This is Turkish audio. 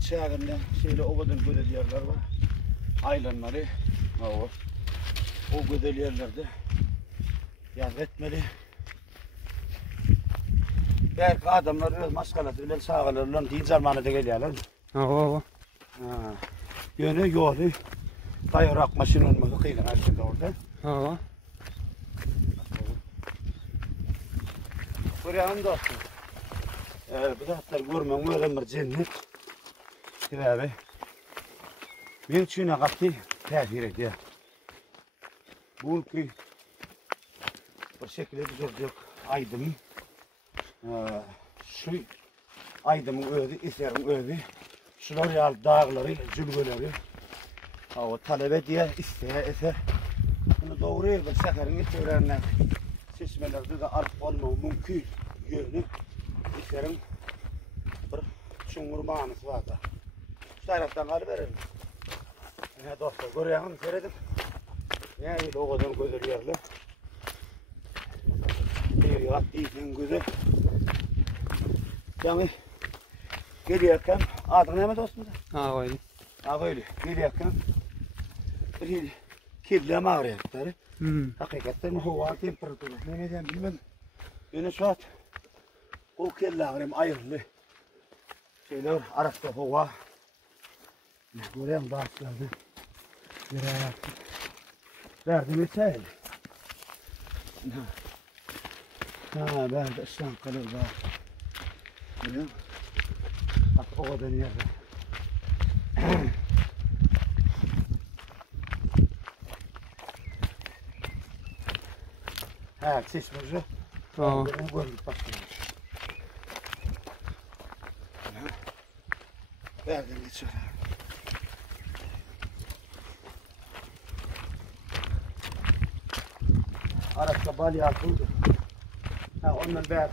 çağırında şeyle ovadan güzel yerler var. Aylanları. O güzel yerlerde yaz etmeli. Belki adamlar öyle maskalatı öyle sağlarlar değil zamanı da geliyorlar. Yöne yolu dayarak maşın olması kıyın aslında orada. Buraya da bu da hatta görmem öyle bir cennet. Abi. Ben çüne kaptı tehir ediyor. Bu ki bir şekilde düzeltecek aydım. Şu aydımın öğü, eserin öğü. Şular ya dağları, cülgüleri. O talebe diye isteye eser. Bunu doğruya bir seferin eserlerine seçmelerde de artık olmamı mümkün. Yönü eserin bir çungur manası var da. Şu taraftan kal verelim. Dostlar görüyor musun? Seyredin. Ne öyle o kadar güzel yerler. Yat değilsin güzel. Yani gelirken adın ne dostum da? Ağabey. Ağabey gelirken bir kirli mağarayakları. Hakikaten hava temperatürü ne diyeyim bilmem. Yine şu an o kirlilerim ayrılı. Şeyler arasında hava. Göreyim başladı. Biraz verdim yeter. Ben de İslam kalır var. Biliyor musun? Bak o kadar yerde. Ha, çeşmeci. Tamam. Ben gördüm başlamış. Verdim geçer. Arapta balya atıldı. Ha ondan beyaz